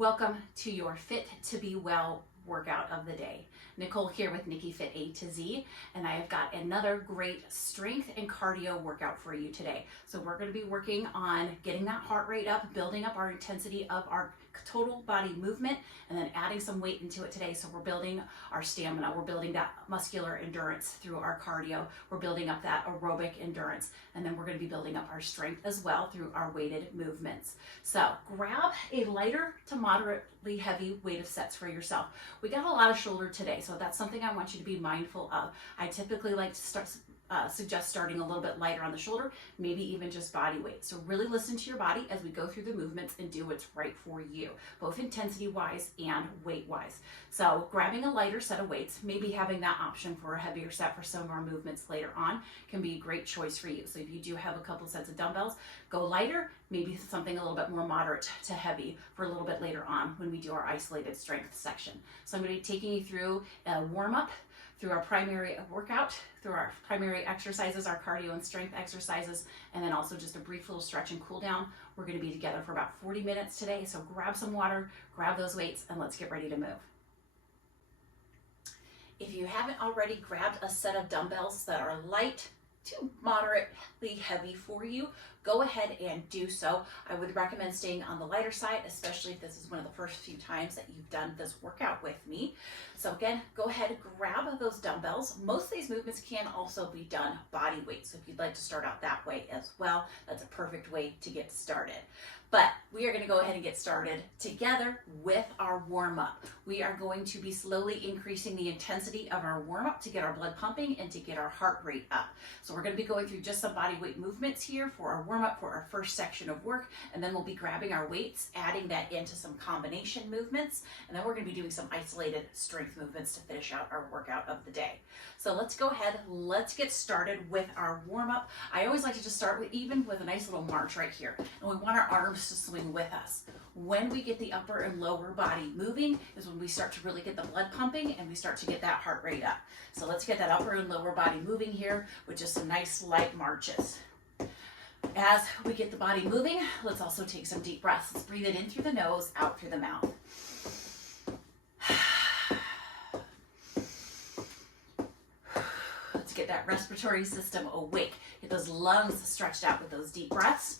Welcome to your Fit to Be Well workout of the day. Nicole here with NickiFit A to Z, and I have got another great strength and cardio workout for you today. So we're going to be working on getting that heart rate up, building up our intensity of our total body movement, and then adding some weight into it today. So we're building our stamina, we're building that muscular endurance through our cardio, we're building up that aerobic endurance, and then we're going to be building up our strength as well through our weighted movements. So grab a lighter to moderately heavy weight of sets for yourself. We got a lot of shoulder today, so that's something I want you to be mindful of. I typically like to suggest starting a little bit lighter on the shoulder, maybe even just body weight. So really listen to your body as we go through the movements and do what's right for you, both intensity wise and weight wise. So grabbing a lighter set of weights, maybe having that option for a heavier set for some of our movements later on can be a great choice for you. So if you do have a couple sets of dumbbells, go lighter, maybe something a little bit more moderate to heavy for a little bit later on when we do our isolated strength section. So I'm going to be taking you through a warm up, through our primary workout, through our primary exercises, our cardio and strength exercises, and then also just a brief little stretch and cool down. We're going to be together for about 40 minutes today, so grab some water, grab those weights, and let's get ready to move. If you haven't already grabbed a set of dumbbells that are light to moderately heavy for you, go ahead and do so. I would recommend staying on the lighter side, especially if this is one of the first few times that you've done this workout with me. So again, go ahead and grab those dumbbells. Most of these movements can also be done body weight. So if you'd like to start out that way as well, that's a perfect way to get started. But we are going to go ahead and get started together with our warm-up. We are going to be slowly increasing the intensity of our warm-up to get our blood pumping and to get our heart rate up. So we're going to be going through just some body weight movements here for our warm-up for our first section of work, and then we'll be grabbing our weights, adding that into some combination movements, and then we're going to be doing some isolated strength movements to finish out our workout of the day. So let's go ahead, let's get started with our warm-up. I always like to just start with a nice little march right here, and we want our arms to swing with us. When we get the upper and lower body moving is when we start to really get the blood pumping and we start to get that heart rate up. So let's get that upper and lower body moving here with just some nice light marches. As we get the body moving, let's also take some deep breaths. Let's breathe it in through the nose, out through the mouth. Let's get that respiratory system awake. Get those lungs stretched out with those deep breaths.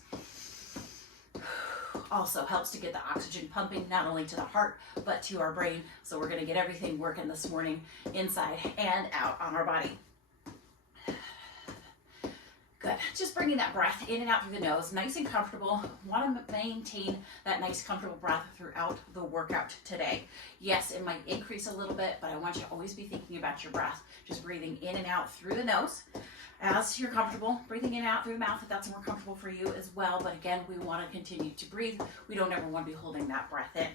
Also helps to get the oxygen pumping not only to the heart but to our brain. So we're going to get everything working this morning inside and out on our body. Good. Just bringing that breath in and out through the nose, nice and comfortable. Want to maintain that nice comfortable breath throughout the workout today. Yes, it might increase a little bit, but I want you to always be thinking about your breath. Just breathing in and out through the nose. As you're comfortable, breathing in and out through the mouth if that's more comfortable for you as well. But again, we want to continue to breathe. We don't ever want to be holding that breath in.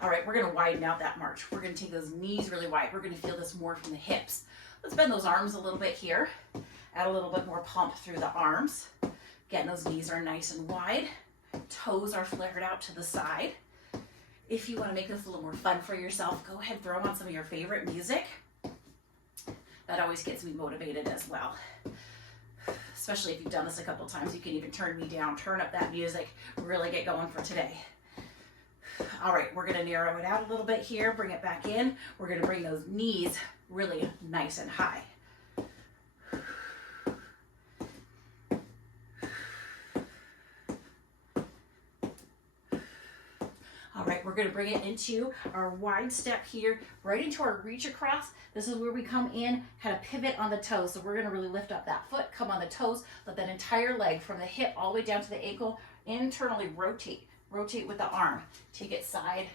All right, we're going to widen out that march. We're going to take those knees really wide. We're going to feel this more from the hips. Let's bend those arms a little bit here. Add a little bit more pump through the arms. Again, those knees are nice and wide. Toes are flared out to the side. If you want to make this a little more fun for yourself, go ahead and throw on some of your favorite music. That always gets me motivated as well. Especially if you've done this a couple times, you can even turn me down, turn up that music, really get going for today. All right, we're gonna narrow it out a little bit here, bring it back in. We're gonna bring those knees really nice and high. All right, we're gonna bring it into our wide step here, right into our reach across. This is where we come in, kind of pivot on the toes. So we're gonna really lift up that foot, come on the toes, let that entire leg from the hip all the way down to the ankle, internally rotate. Rotate with the arm. Take it side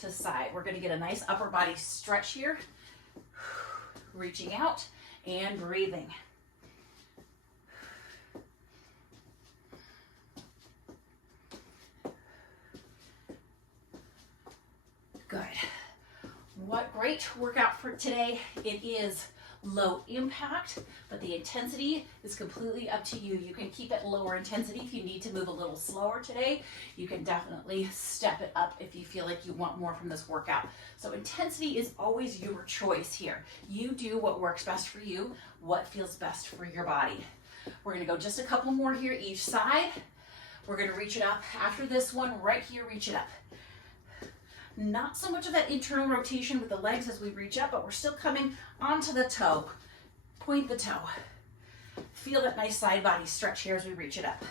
to side. We're gonna get a nice upper body stretch here. Reaching out and breathing. Good. What great workout for today. It is low impact, but the intensity is completely up to you. You can keep it lower intensity if you need to move a little slower today. You can definitely step it up if you feel like you want more from this workout. So intensity is always your choice here. You do what works best for you, what feels best for your body. We're gonna go just a couple more here each side. We're gonna reach it up. After this one, right here, reach it up. Not so much of that internal rotation with the legs as we reach up, but we're still coming onto the toe. Point the toe. Feel that nice side body stretch here as we reach it up.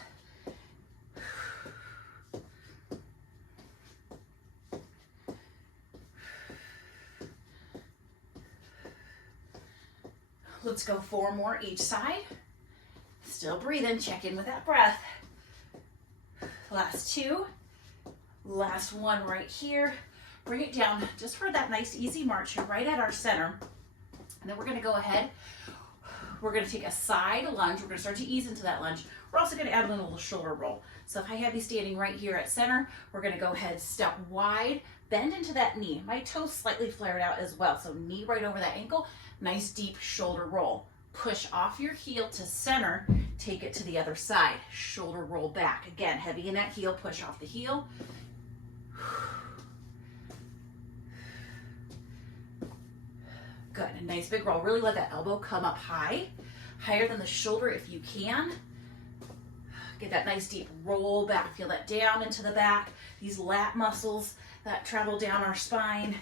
Let's go 4 more each side. Still breathing, check in with that breath. Last 2. Last 1 right here. Bring it down just for that nice easy march here, right at our center. And then we're gonna go ahead. We're gonna take a side lunge. We're gonna start to ease into that lunge. We're also gonna add a little shoulder roll. So if I have you standing right here at center, we're gonna go ahead, step wide, bend into that knee. My toes slightly flared out as well. So knee right over that ankle, nice deep shoulder roll. Push off your heel to center, take it to the other side. Shoulder roll back. Again, heavy in that heel, push off the heel. Good, a nice big roll. Really let that elbow come up high, higher than the shoulder if you can. Get that nice deep roll back. Feel that down into the back. These lat muscles that travel down our spine.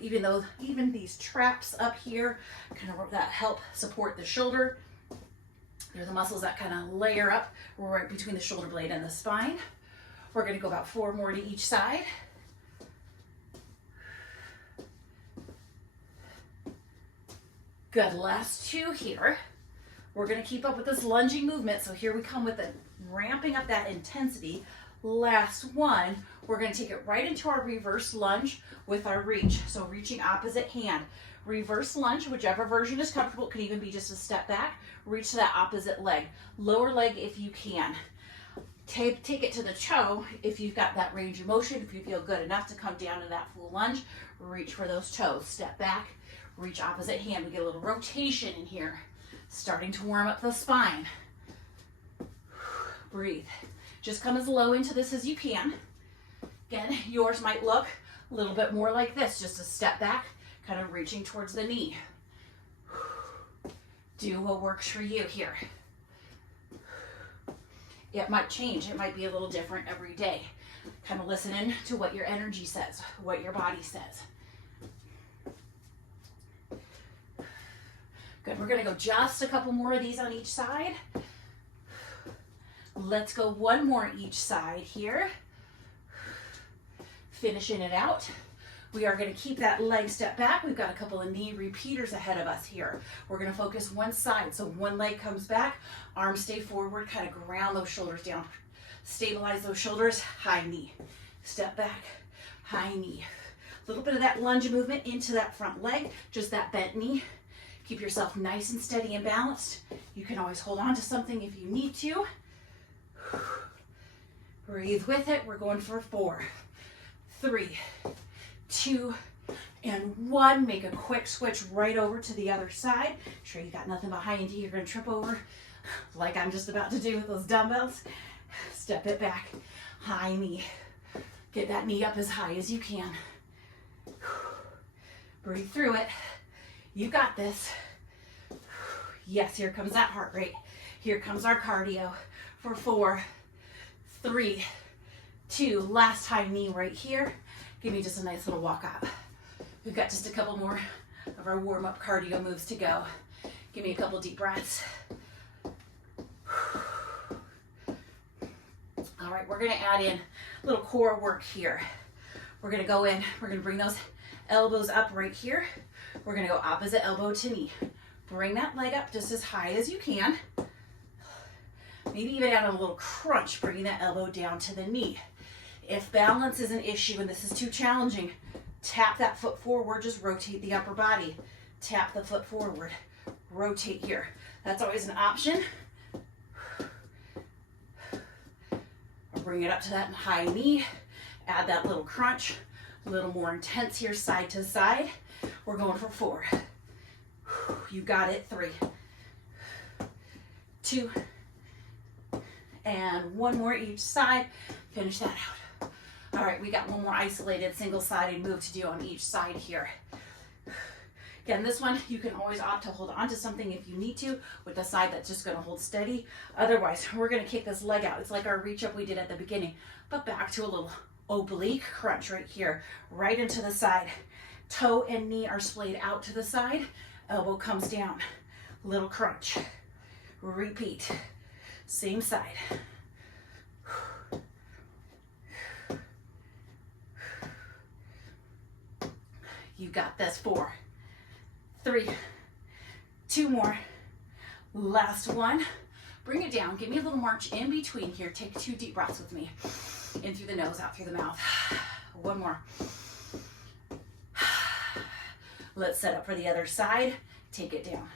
Even these traps up here, kind of that help support the shoulder. They're the muscles that kind of layer up right between the shoulder blade and the spine. We're going to go about 4 more to each side. Good, last 2 here. We're going to keep up with this lunging movement. So here we come with it, ramping up that intensity. Last 1, we're going to take it right into our reverse lunge with our reach. So reaching opposite hand. Reverse lunge, whichever version is comfortable. It could even be just a step back. Reach to that opposite leg. Lower leg if you can. Take it to the toe if you've got that range of motion. If you feel good enough to come down to that full lunge, reach for those toes. Step back, reach opposite hand. We get a little rotation in here. Starting to warm up the spine. Breathe. Just come as low into this as you can. Again, yours might look a little bit more like this, just a step back, kind of reaching towards the knee. Do what works for you here. It might change, it might be a little different every day. Kind of listening to what your energy says, what your body says. Good, we're gonna go just a couple more of these on each side. Let's go 1 more each side here. Finishing it out. We are going to keep that leg step back. We've got a couple of knee repeaters ahead of us here. We're going to focus one side. So one leg comes back, arms stay forward, kind of ground those shoulders down. Stabilize those shoulders, high knee. Step back, high knee. A little bit of that lunge movement into that front leg, just that bent knee. Keep yourself nice and steady and balanced. You can always hold on to something if you need to. Breathe with it. We're going for 4, 3, 2, and 1. Make a quick switch right over to the other side. Make sure you got nothing behind you. You're going to trip over like I'm just about to do with those dumbbells. Step it back. High knee. Get that knee up as high as you can. Breathe through it. You got this. Yes, here comes that heart rate. Here comes our cardio for 4, 3, 2. Last high knee right here. Give me just a nice little walk up. We've got just a couple more of our warm-up cardio moves to go. Give me a couple deep breaths. All right, we're gonna add in a little core work here. We're gonna go in, we're gonna bring those elbows up right here. We're gonna go opposite elbow to knee. Bring that leg up just as high as you can. Maybe even add a little crunch, bringing that elbow down to the knee. If balance is an issue and this is too challenging, tap that foot forward, just rotate the upper body. Tap the foot forward, rotate here. That's always an option. Bring it up to that high knee. Add that little crunch, a little more intense here, side to side. We're going for 4. You got it. 3, 2, and 1 more each side. Finish that out. All right, we got 1 more isolated single-sided move to do on each side here. Again, this one, you can always opt to hold on to something if you need to, with the side that's just gonna hold steady. Otherwise, we're gonna kick this leg out. It's like our reach up we did at the beginning, but back to a little oblique crunch right here, right into the side. Toe and knee are splayed out to the side, elbow comes down, little crunch. Repeat, same side. You got this. 4, 3, 2 more. Last one. Bring it down. Give me a little march in between here. Take 2 deep breaths with me. In through the nose, out through the mouth. One more. Let's set up for the other side. Take it down.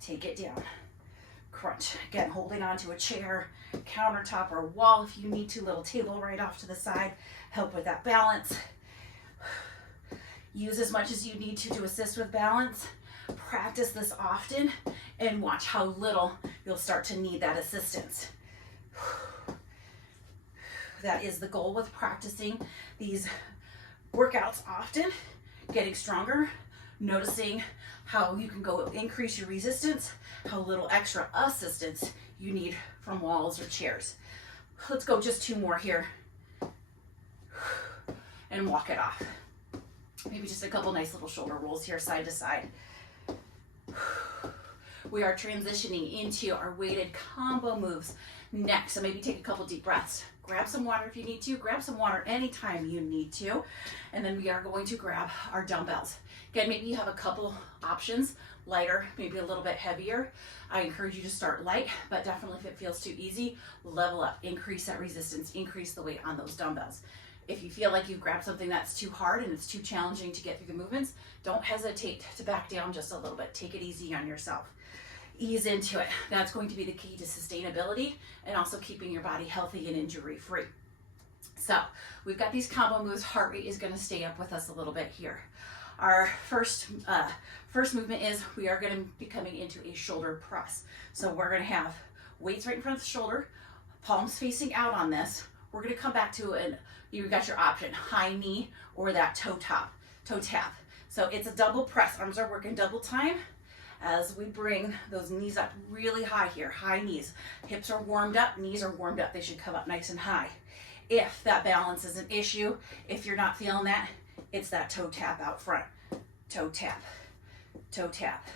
Take it down. Crunch. Again, holding onto a chair, countertop, or wall if you need to. Little table right off to the side. Help with that balance. Use as much as you need to assist with balance. Practice this often and watch how little you'll start to need that assistance. That is the goal with practicing these workouts often, getting stronger, noticing how you can go increase your resistance, how little extra assistance you need from walls or chairs. Let's go just 2 more here and walk it off. Maybe just a couple nice little shoulder rolls here, side to side. We are transitioning into our weighted combo moves next. So maybe take a couple deep breaths. Grab some water if you need to. Grab some water anytime you need to. And then we are going to grab our dumbbells. Again, maybe you have a couple options, lighter, maybe a little bit heavier. I encourage you to start light, but definitely if it feels too easy, level up, increase that resistance, increase the weight on those dumbbells. If you feel like you've grabbed something that's too hard and it's too challenging to get through the movements, don't hesitate to back down just a little bit. Take it easy on yourself. Ease into it. That's going to be the key to sustainability and also keeping your body healthy and injury-free. So we've got these combo moves. Heart rate is going to stay up with us a little bit here. Our first movement is we are going to be coming into a shoulder press. So we're going to have weights right in front of the shoulder, palms facing out on this. We're going to come back to you've got your option, high knee or that toe tap. So it's a double press. Arms are working double time as we bring those knees up really high here, high knees. Hips are warmed up, knees are warmed up. They should come up nice and high. If that balance is an issue, if you're not feeling that, it's that toe tap out front. Toe tap, toe tap.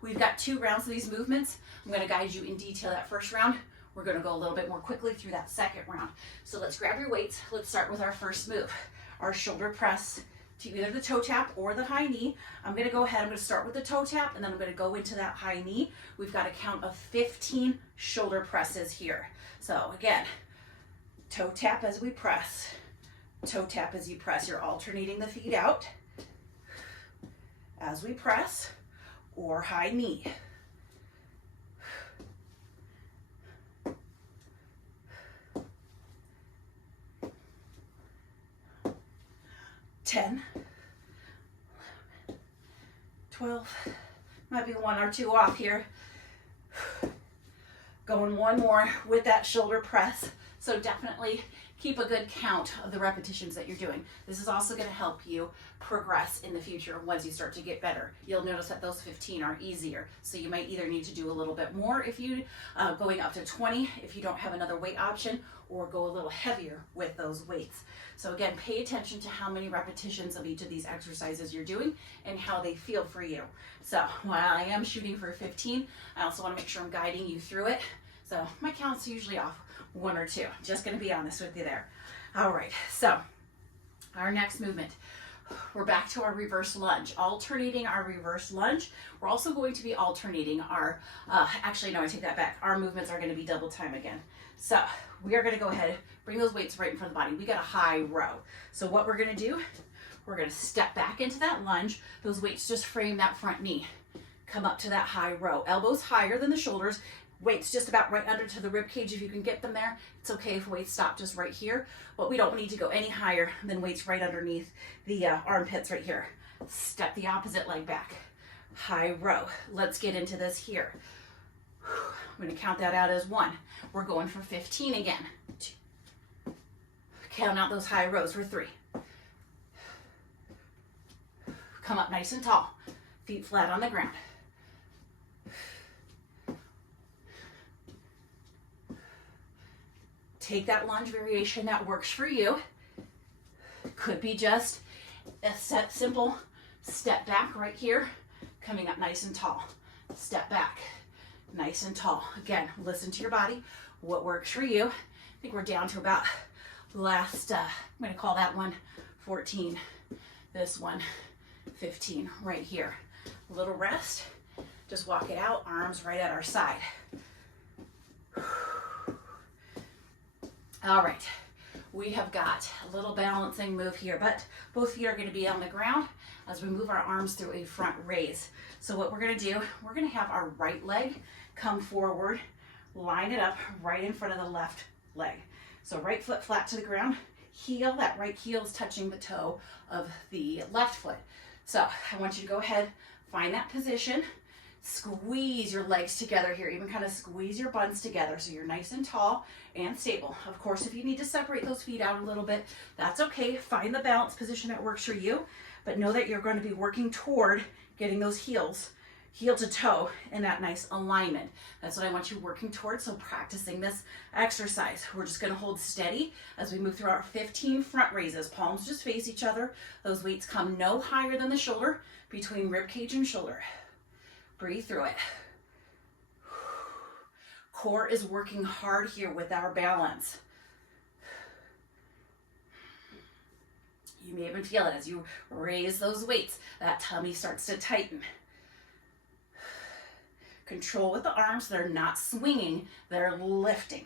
We've got 2 rounds of these movements. I'm going to guide you in detail that first round. We're going to go a little bit more quickly through that second round. So let's grab your weights. Let's start with our first move, our shoulder press to either the toe tap or the high knee. I'm going to go ahead. I'm going to start with the toe tap and then I'm going to go into that high knee. We've got a count of 15 shoulder presses here. So again, toe tap as we press, toe tap as you press. You're alternating the feet out as we press, or high knee. Ten, 12, might be 1 or 2 off here. Going 1 more with that shoulder press. So definitely keep a good count of the repetitions that you're doing. This is also going to help you progress in the future once you start to get better. You'll notice that those 15 are easier. So you might either need to do a little bit more if you going up to 20 if you don't have another weight option, or go a little heavier with those weights. So again, pay attention to how many repetitions of each of these exercises you're doing and how they feel for you. So while I am shooting for 15, I also want to make sure I'm guiding you through it. So my count's usually off 1 or 2. Just going to be honest with you there. All right, so our next movement, we're back to our reverse lunge, alternating our reverse lunge. We're also going to be alternating our, actually no, I take that back. Our movements are going to be double time again. So we are going to go ahead, bring those weights right in front of the body. We got a high row. So what we're going to do, we're going to step back into that lunge. Those weights just frame that front knee. Come up to that high row. Elbows higher than the shoulders. Weights just about right under to the rib cage if you can get them there. It's okay if weights stop just right here, but we don't need to go any higher than weights right underneath the armpits right here. Step the opposite leg back. High row. Let's get into this here. I'm going to count that out as 1. We're going for 15 again. 2. Count out those high rows for 3. Come up nice and tall. Feet flat on the ground. Take that lunge variation that works for you. Could be just a simple step back right here, coming up nice and tall. Step back, nice and tall. Again, listen to your body, what works for you. I think we're down to about last, I'm gonna call that one 14, this one 15 right here. A little rest, just walk it out, arms right at our side. All right, we have got a little balancing move here, but both feet are gonna be on the ground as we move our arms through a front raise. So what we're gonna do, we're gonna have our right leg come forward, line it up right in front of the left leg. So right foot flat to the ground, heel, that right heel is touching the toe of the left foot. So I want you to go ahead, find that position, squeeze your legs together here, even kind of squeeze your buns together so you're nice and tall and stable. Of course, if you need to separate those feet out a little bit, that's okay. Find the balance position that works for you, but know that you're going to be working toward getting those heels, heel to toe, in that nice alignment. That's what I want you working towards, so practicing this exercise. We're just going to hold steady as we move through our 15 front raises. Palms just face each other. Those weights come no higher than the shoulder, between rib cage and shoulder. Breathe through it. Core is working hard here with our balance. You may even feel it as you raise those weights. That tummy starts to tighten. Control with the arms. They're not swinging, they're lifting.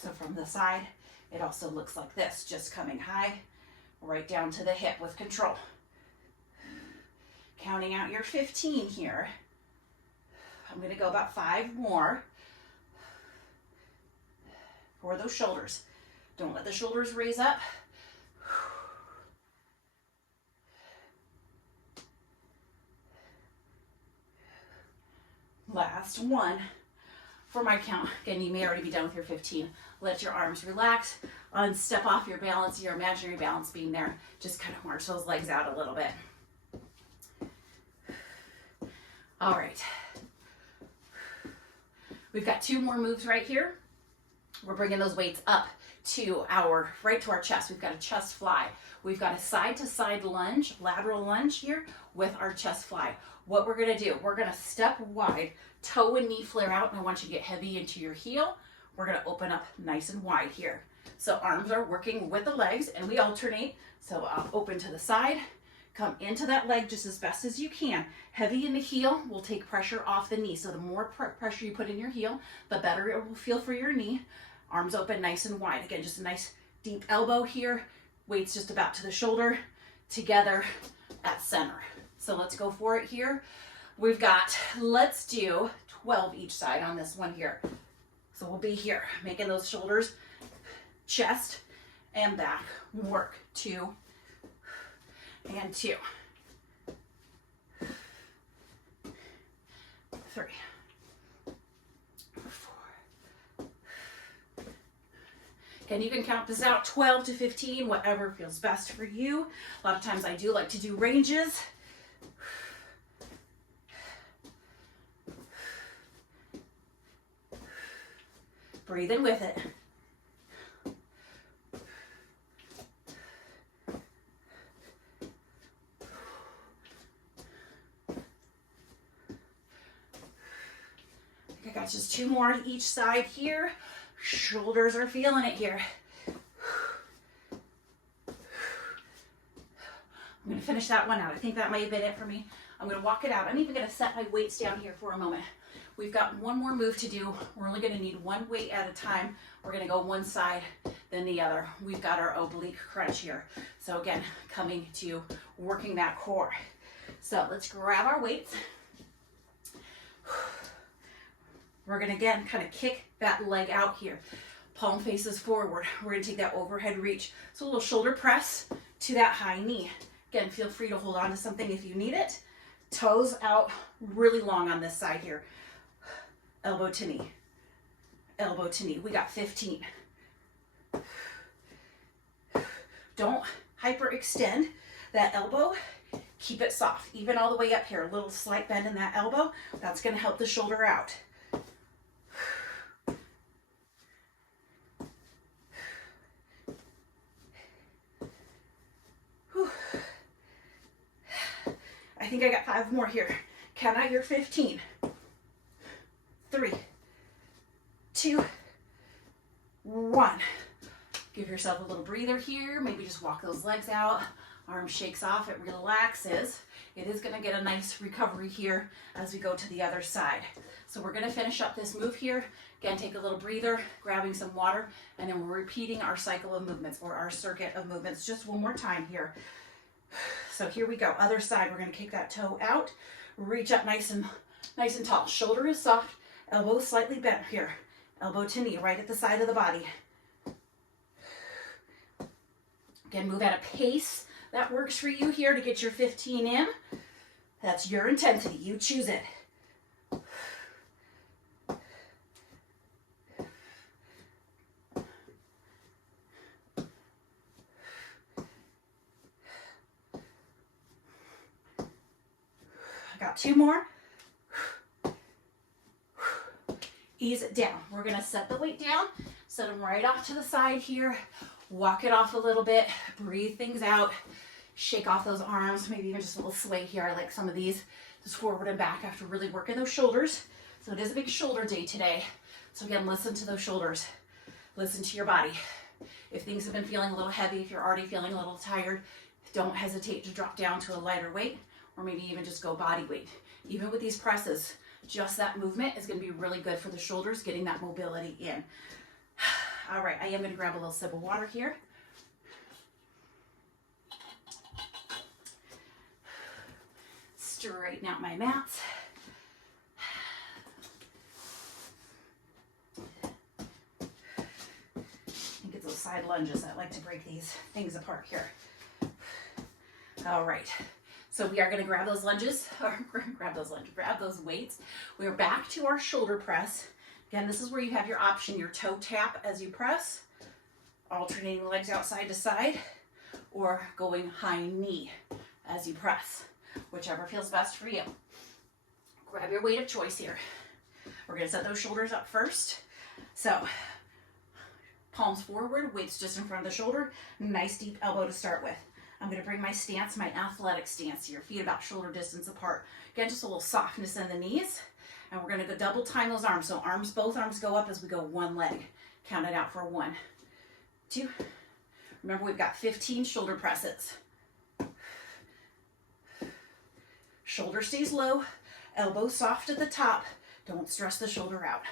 So from the side, it also looks like this, just coming high, right down to the hip with control. Counting out your 15 here. I'm going to go about 5 more for those shoulders. Don't let the shoulders raise up. Last one for my count. Again, you may already be done with your 15. Let your arms relax. Step off your balance, your imaginary balance being there. Just kind of march those legs out a little bit. All right. We've got 2 more moves right here. We're bringing those weights up to right to our chest. We've got a chest fly. We've got a side to side lunge, lateral lunge here with our chest fly. What we're gonna do, we're gonna step wide, toe and knee flare out, and I want you to get heavy into your heel. We're gonna open up nice and wide here. So arms are working with the legs, and we alternate. So open to the side, come into that leg just as best as you can. Heavy in the heel will take pressure off the knee. So the more pressure you put in your heel, the better it will feel for your knee. Arms open nice and wide. Again, just a nice deep elbow here. Weights just about to the shoulder, together at center. So let's go for it here. We've got, let's do 12 each side on this one here. So we'll be here, making those shoulders, chest, and back work. 2 and 2. 3. 4. And you can count this out, 12 to 15, whatever feels best for you. A lot of times I do like to do ranges. Breathe in with it. I got just 2 more on each side here. Shoulders are feeling it here. I'm going to finish that one out. I think that might have been it for me. I'm going to walk it out. I'm even going to set my weights down here for a moment. We've got 1 more move to do. We're only going to need 1 weight at a time. We're going to go one side, then the other. We've got our oblique crunch here. So again, coming to working that core. So let's grab our weights. We're going to again kind of kick that leg out here. Palm faces forward. We're going to take that overhead reach. So a little shoulder press to that high knee. Again, feel free to hold on to something if you need it. Toes out really long on this side here. Elbow to knee. Elbow to knee. We got 15. Don't hyperextend that elbow. Keep it soft, even all the way up here. A little slight bend in that elbow. That's going to help the shoulder out. think I got 5 more here. Count out your 15. 3, 2, 1. Give yourself a little breather here. Maybe just walk those legs out. Arm shakes off, it relaxes. It is gonna get a nice recovery here as we go to the other side. So we're gonna finish up this move here. Again, take a little breather, grabbing some water, and then we're repeating our cycle of movements or our circuit of movements just one more time here. So here we go, other side. We're gonna kick that toe out, reach up nice and tall. Shoulder is soft, elbow slightly bent here. Elbow to knee, right at the side of the body. Again, move at a pace that works for you here to get your 15 in. That's your intensity, you choose it. Got 2 more. Ease it down. We're gonna set the weight down, set them right off to the side here, walk it off a little bit, breathe things out, shake off those arms, maybe even just a little sway here. I like some of these, just forward and back after really working those shoulders. So it is a big shoulder day today. So again, listen to those shoulders, listen to your body. If things have been feeling a little heavy, if you're already feeling a little tired, don't hesitate to drop down to a lighter weight, or maybe even just go body weight. Even with these presses, just that movement is gonna be really good for the shoulders, getting that mobility in. All right, I am gonna grab a little sip of water here. Straighten out my mats. I think it's those side lunges that like to break these things apart here. All right. So we are going to grab those lunges, or grab those weights. We are back to our shoulder press. Again, this is where you have your option, your toe tap as you press, alternating the legs out side to side, or going high knee as you press, whichever feels best for you. Grab your weight of choice here. We're going to set those shoulders up first. So palms forward, weights just in front of the shoulder, nice deep elbow to start with. I'm going to bring my stance, my athletic stance here, feet about shoulder distance apart. Again, just a little softness in the knees. And we're going to go double time those arms. So both arms go up as we go one leg. Count it out for 1, 2. Remember, we've got 15 shoulder presses. Shoulder stays low, elbow soft at the top. Don't stress the shoulder out.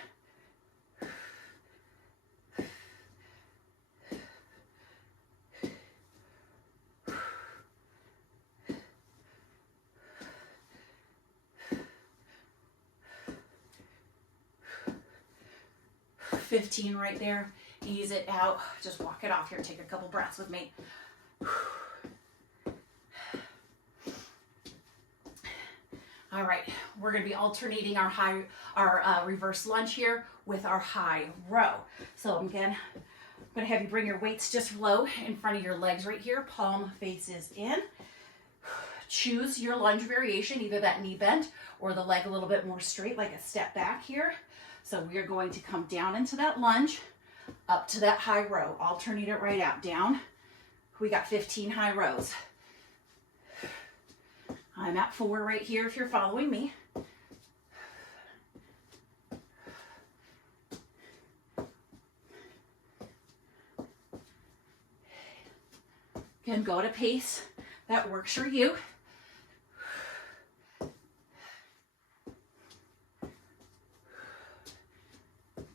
$15 right there. Ease it out. Just walk it off here. Take a couple breaths with me. All right, we're going to be alternating our reverse lunge here with our high row. So again, I'm going to have you bring your weights just low in front of your legs right here. Palm faces in. Choose your lunge variation, either that knee bent or the leg a little bit more straight, like a step back here. So we are going to come down into that lunge, up to that high row. Alternate it right out, down. We got 15 high rows. I'm at 4 right here if you're following me. Again, go at a pace that works for you.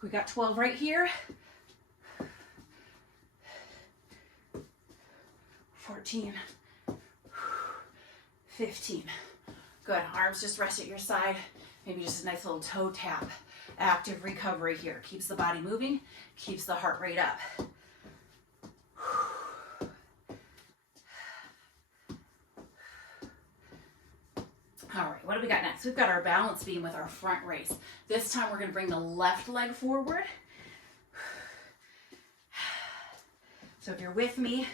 We got 12 right here. 14. 15. Good. Arms just rest at your side. Maybe just a nice little toe tap. Active recovery here. Keeps the body moving, keeps the heart rate up. All right, what do we got next? We've got our balance beam with our front raise. This time we're going to bring the left leg forward. So if you're with me,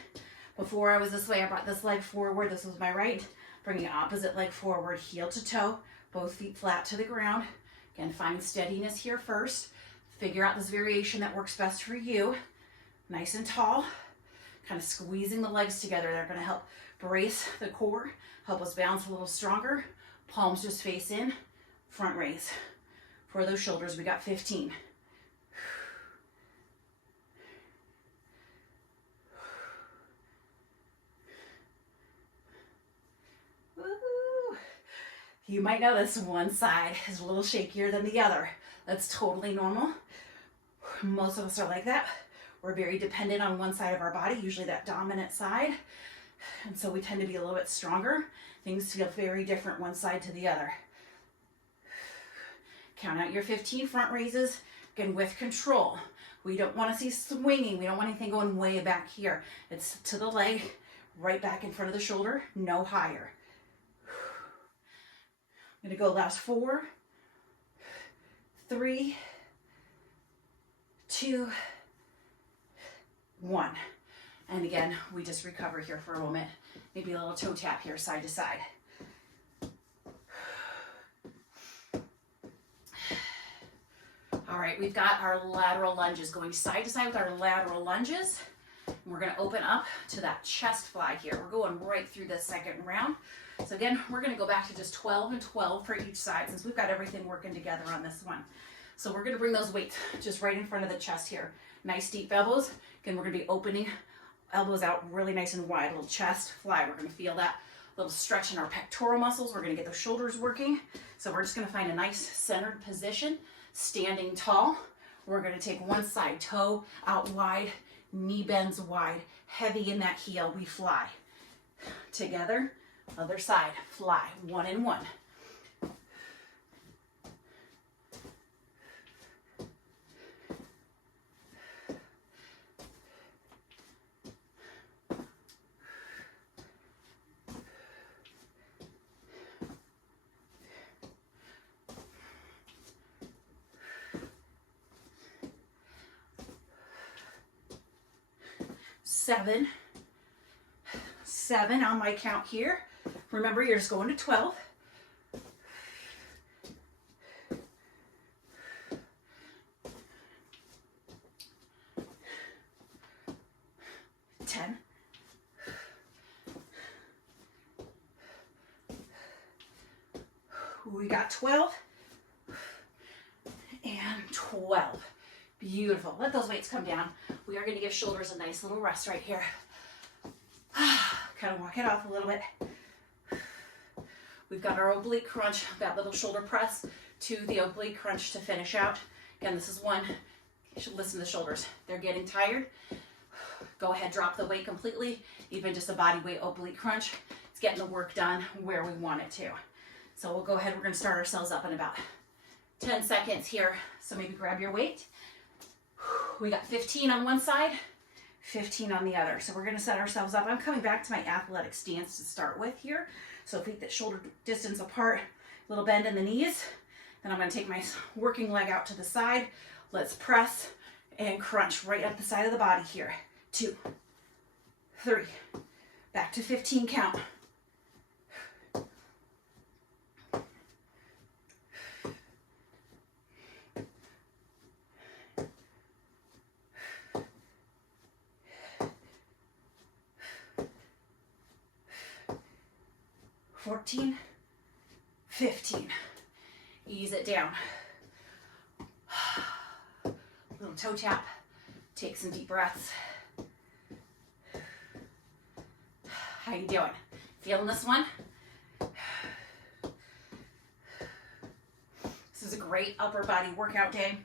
before I was this way, I brought this leg forward. This was my right. Bringing opposite leg forward, heel to toe, both feet flat to the ground. Again, find steadiness here first. Figure out this variation that works best for you. Nice and tall. kind of squeezing the legs together. They're gonna help brace the core, help us bounce a little stronger. Palms just face in, front raise. For those shoulders, we got 15. Woo. You might notice one side is a little shakier than the other. That's totally normal. Most of us are like that. We're very dependent on one side of our body, usually that dominant side. And so we tend to be a little bit stronger. Things feel very different one side to the other. Count out your 15 front raises, again with control. We don't want to see swinging. We don't want anything going way back here. It's to the leg, right back in front of the shoulder, no higher. I'm gonna go last 4, 3, 2, 1. And again, we just recover here for a moment. Maybe a little toe tap here, side to side. All right, we've got our lateral lunges, going side to side with our lateral lunges. And we're gonna open up to that chest fly here. We're going right through the second round. So again, we're gonna go back to just 12 and 12 for each side since we've got everything working together on this one. So we're gonna bring those weights just right in front of the chest here. Nice deep elbows. Again, we're gonna be opening elbows out really nice and wide, little chest fly. We're gonna feel that little stretch in our pectoral muscles. We're gonna get those shoulders working. So we're just gonna find a nice centered position, standing tall. We're gonna take one side, toe out wide, knee bends wide, heavy in that heel, we fly. Together, other side, fly, 1 and 1. Seven on my count here. Remember, you're just going to 12. 10. We got 12 and 12. Beautiful. Let those weights come down. We are going to give shoulders a nice little rest right here. Kind of walk it off a little bit. We've got our oblique crunch, that little shoulder press to the oblique crunch to finish out. Again, this is one. You should listen to the shoulders. They're getting tired. Go ahead, drop the weight completely. Even just a body weight oblique crunch. It's getting the work done where we want it to. So we'll go ahead. We're going to start ourselves up in about 10 seconds here. So maybe grab your weight. We got 15 on one side, 15 on the other. So we're going to set ourselves up. I'm coming back to my athletic stance to start with here. So feet that shoulder distance apart, little bend in the knees. Then I'm going to take my working leg out to the side. Let's press and crunch right up the side of the body here. 2, 3, back to 15 count. 14, 15. Ease it down. Little toe tap. Take some deep breaths. How you doing? Feeling this one? This is a great upper body workout day.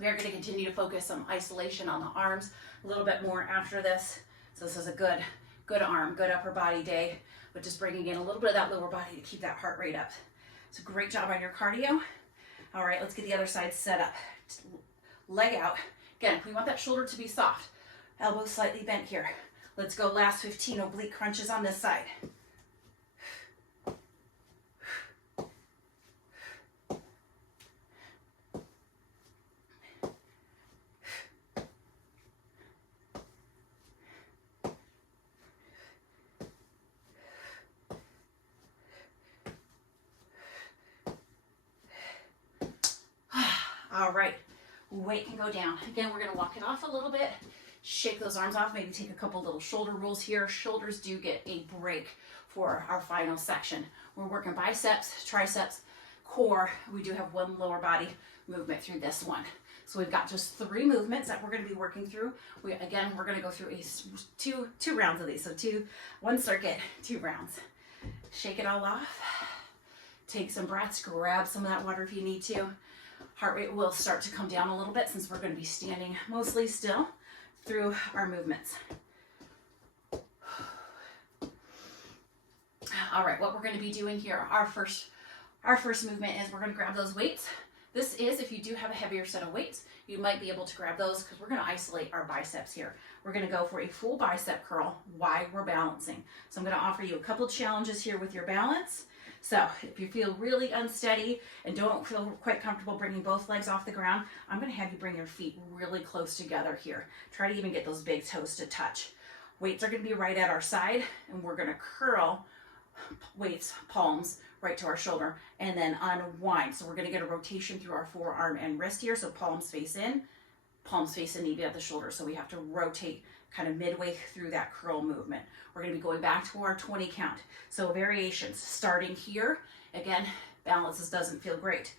We are going to continue to focus on isolation on the arms a little bit more after this. So this is a good arm, good upper body day, but just bringing in a little bit of that lower body to keep that heart rate up. It's a great job on your cardio. All right, let's get the other side set up. Leg out. Again, we want that shoulder to be soft. Elbow slightly bent here. Let's go last 15 oblique crunches on this side. All right, weight can go down. Again, we're gonna walk it off a little bit. Shake those arms off, maybe take a couple little shoulder rolls here. Shoulders do get a break for our final section. We're working biceps, triceps, core. We do have one lower body movement through this one. So we've got just 3 movements that we're going to be working through. We're going to go through two rounds of these. So one circuit, 2 rounds. Shake it all off. Take some breaths, grab some of that water if you need to. Heart rate will start to come down a little bit since we're going to be standing mostly still through our movements. All right, what we're going to be doing here, our first movement is we're going to grab those weights. This is, if you do have a heavier set of weights, you might be able to grab those because we're going to isolate our biceps here. We're going to go for a full bicep curl while we're balancing. So I'm going to offer you a couple challenges here with your balance. So if you feel really unsteady and don't feel quite comfortable bringing both legs off the ground, I'm going to have you bring your feet really close together here. Try to even get those big toes to touch. Weights are going to be right at our side, and we're going to curl weights, palms, right to our shoulder, and then unwind. So we're going to get a rotation through our forearm and wrist here. So palms face in, palms face in, knee at the shoulder. So we have to rotate kind of midway through that curl movement. We're going to be going back to our 20 count. So variations, starting here. Again, balances doesn't feel great.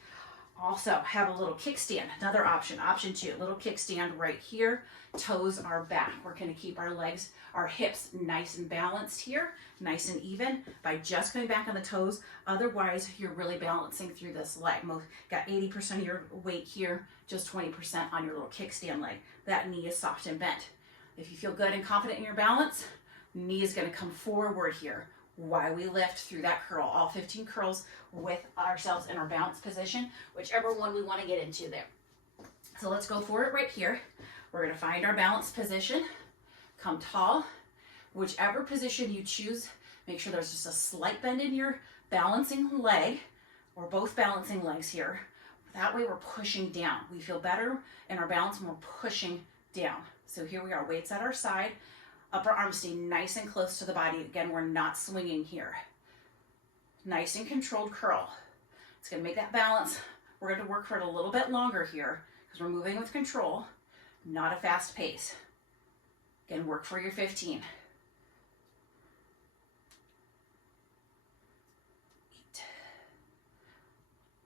Also have a little kickstand, another option. Option 2, little kickstand right here. Toes are back. We're going to keep our legs, our hips nice and balanced here, nice and even by just going back on the toes. Otherwise, you're really balancing through this leg. Got 80% of your weight here, just 20% on your little kickstand leg. That knee is soft and bent. If you feel good and confident in your balance, knee is going to come forward here while we lift through that curl. All 15 curls with ourselves in our balance position, whichever one we want to get into there. So let's go for it right here. We're going to find our balance position, come tall. Whichever position you choose, make sure there's just a slight bend in your balancing leg, or both balancing legs here. That way we're pushing down. We feel better in our balance when we're pushing down. So here we are, weights at our side. Upper arms stay nice and close to the body. Again, we're not swinging here. Nice and controlled curl. It's going to make that balance. We're going to work for it a little bit longer here because we're moving with control, not a fast pace. Again, work for your 15. 8,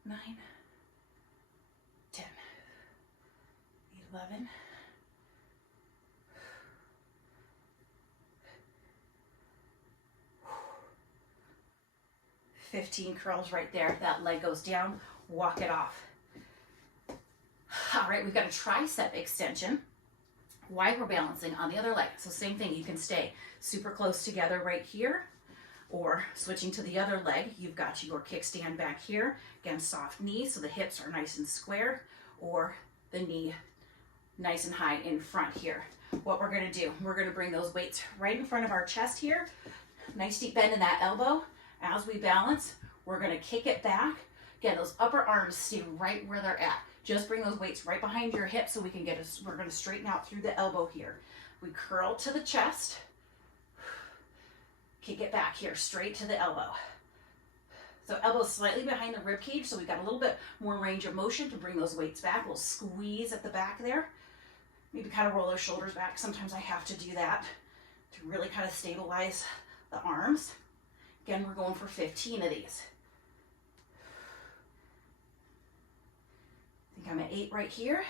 9, 10, 11, 15 curls right there. That leg goes down, walk it off. All right, we've got a tricep extension while we're balancing on the other leg. So same thing, you can stay super close together right here, or switching to the other leg, you've got your kickstand back here. Again, soft knee, so the hips are nice and square, or the knee nice and high in front here. What we're gonna do, we're gonna bring those weights right in front of our chest here. Nice deep bend in that elbow. As we balance, we're going to kick it back. Again, those upper arms stay right where they're at. Just bring those weights right behind your hips so we can we're going to straighten out through the elbow here. We curl to the chest. Kick it back here, straight to the elbow. So elbow slightly behind the rib cage, so we've got a little bit more range of motion to bring those weights back. We'll squeeze at the back there. Maybe kind of roll those shoulders back. Sometimes I have to do that to really kind of stabilize the arms. Again, we're going for 15 of these. I think I'm at 8 right here.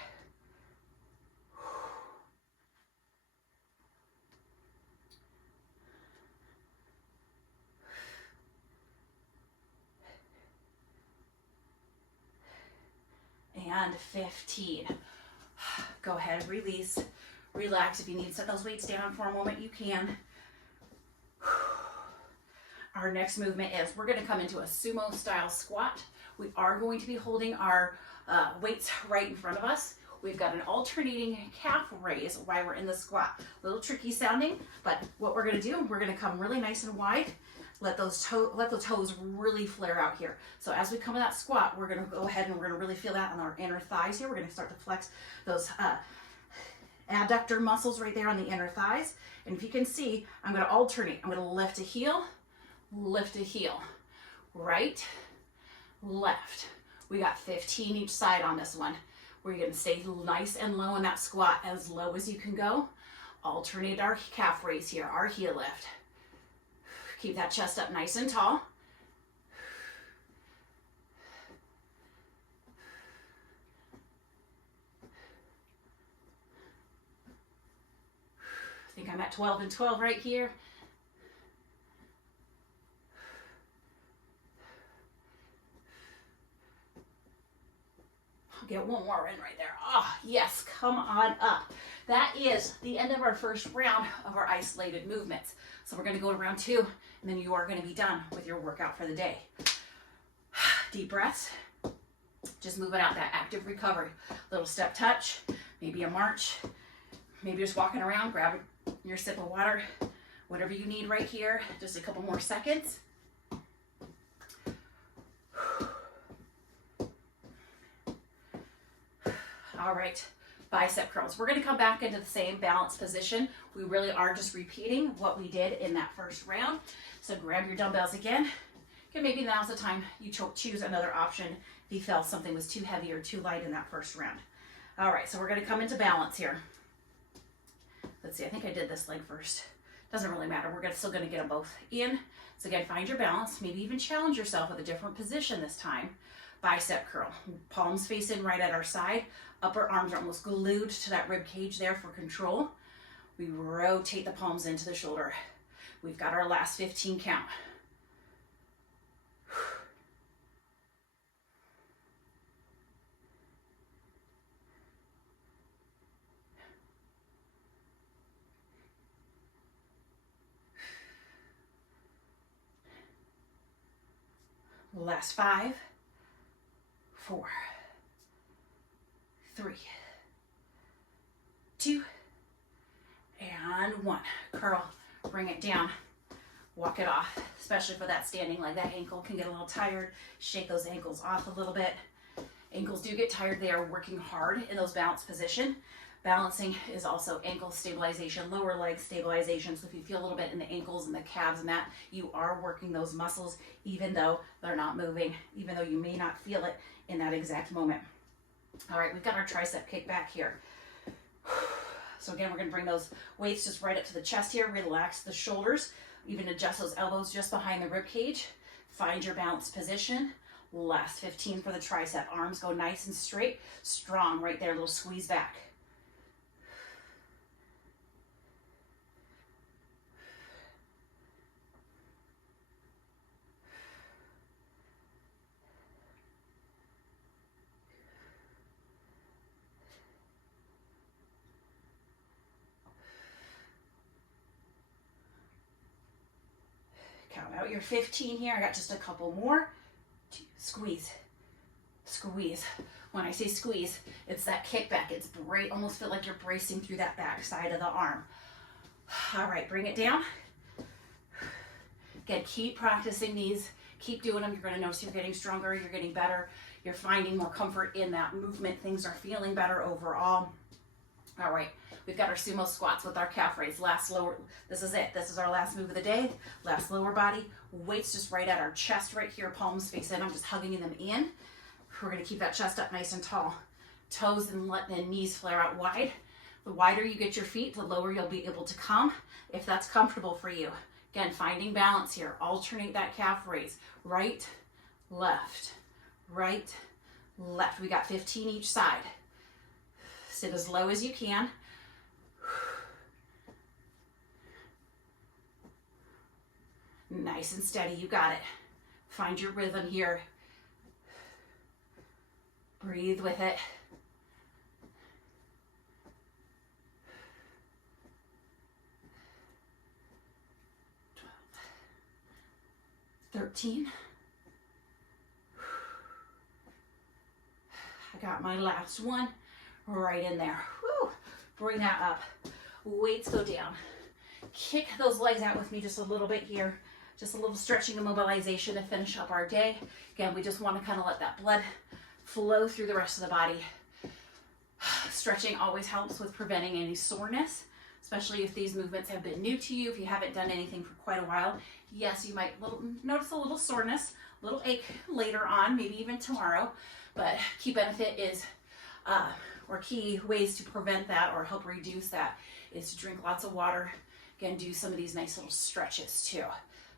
And 15. Go ahead, release, relax. If you need to set those weights down for a moment, you can. Our next movement is we're going to come into a sumo style squat. We are going to be holding our weights right in front of us. We've got an alternating calf raise while we're in the squat. A little tricky sounding, but what we're going to do, we're going to come really nice and wide. Let the toes really flare out here. So as we come in that squat, we're going to go ahead and we're going to really feel that on our inner thighs here. We're going to start to flex those adductor muscles right there on the inner thighs. And if you can see, I'm going to alternate. I'm going to lift a heel, right, left. We got 15 each side on this one. We're going to stay nice and low in that squat, as low as you can go. Alternate our calf raise here, our heel lift. Keep that chest up nice and tall. I think I'm at 12 and 12 right here. I'll get one more in right there. Oh, yes, come on up. That is the end of our first round of our isolated movements. So we're gonna go to round 2, and then you are gonna be done with your workout for the day. Deep breaths. Just moving out that active recovery. Little step touch, maybe a march, maybe just walking around, grab your sip of water, whatever you need right here. Just a couple more seconds. All right, bicep curls. We're gonna come back into the same balanced position. We really are just repeating what we did in that first round. So grab your dumbbells again. Okay, maybe now's the time you choose another option if you felt something was too heavy or too light in that first round. All right, so we're gonna come into balance here. Let's see, I think I did this leg first. Doesn't really matter, we're still gonna get them both in. So again, find your balance, maybe even challenge yourself with a different position this time. Bicep curl, palms face in right at our side. Upper arms are almost glued to that rib cage there for control. We rotate the palms into the shoulder. We've got our last 15 count. Last 5, 4, 3, 2, and 1. Curl, bring it down, walk it off, especially for that standing leg. That ankle can get a little tired. Shake those ankles off a little bit. Ankles do get tired. They are working hard in those balanced position. Balancing is also ankle stabilization, lower leg stabilization. So if you feel a little bit in the ankles and the calves and that, you are working those muscles even though they're not moving, even though you may not feel it in that exact moment. All right, we've got our tricep kick back here. So again, we're gonna bring those weights just right up to the chest here. Relax the shoulders, even adjust those elbows just behind the rib cage. Find your balanced position. Last 15 for the tricep. Arms go nice and straight, strong right there, a little squeeze back. Count out your 15 here. I got just a couple more. Squeeze, squeeze. When I say squeeze, it's that kickback. It's almost feel like you're bracing through that back side of the arm. All right, bring it down. Again, keep practicing these. Keep doing them. You're going to notice you're getting stronger. You're getting better. You're finding more comfort in that movement. Things are feeling better overall. All right, we've got our sumo squats with our calf raise. This is it. This is our last move of the day. Last lower body. Weights just right at our chest right here. Palms face in. I'm just hugging them in. We're going to keep that chest up nice and tall. Toes and knees flare out wide. The wider you get your feet, the lower you'll be able to come if that's comfortable for you. Again, finding balance here. Alternate that calf raise. Right, left, right, left. We got 15 each side. Sit as low as you can. Nice and steady, you got it. Find your rhythm here. Breathe with it. 13. I got my last one right in there. Whew. Bring that up. Weights go down. Kick those legs out with me just a little bit here. Just a little stretching and mobilization to finish up our day. Again, we just want to kind of let that blood flow through the rest of the body. Stretching always helps with preventing any soreness, especially if these movements have been new to you, if you haven't done anything for quite a while. Yes, you might notice a little soreness, a little ache later on, maybe even tomorrow, but key benefit is, or key ways to prevent that or help reduce that is to drink lots of water. Again, do some of these nice little stretches too.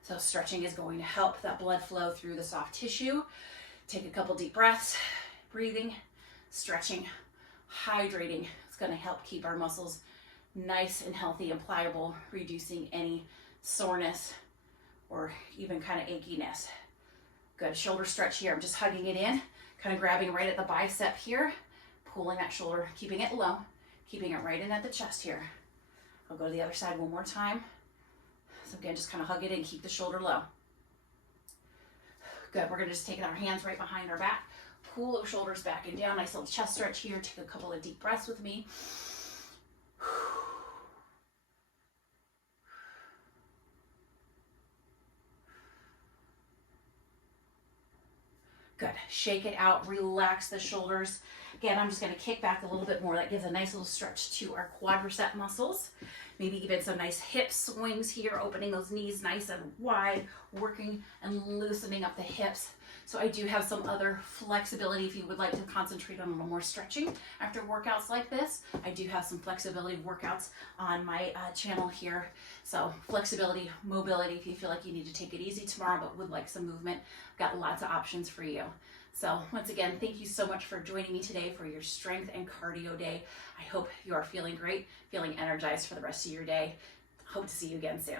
So stretching is going to help that blood flow through the soft tissue. Take a couple deep breaths, breathing, stretching, hydrating. It's going to help keep our muscles nice and healthy and pliable, reducing any soreness or even kind of achiness. Good. Shoulder stretch here. I'm just hugging it in, kind of grabbing right at the bicep here, pulling that shoulder, keeping it low, keeping it right in at the chest here. I'll go to the other side one more time. So again, just kind of hug it in, keep the shoulder low. Good. We're going to just take our hands right behind our back, pull those shoulders back and down. Nice little chest stretch here. Take a couple of deep breaths with me. Good. Shake it out, relax the shoulders. Again, I'm just going to kick back a little bit more. That gives a nice little stretch to our quadricep muscles. Maybe even some nice hip swings here, opening those knees nice and wide, working and loosening up the hips. So I do have some other flexibility if you would like to concentrate on a little more stretching after workouts like this. I do have some flexibility workouts on my channel here. So flexibility, mobility, if you feel like you need to take it easy tomorrow but would like some movement, I've got lots of options for you. So once again, thank you so much for joining me today for your strength and cardio day. I hope you are feeling great, feeling energized for the rest of your day. Hope to see you again soon.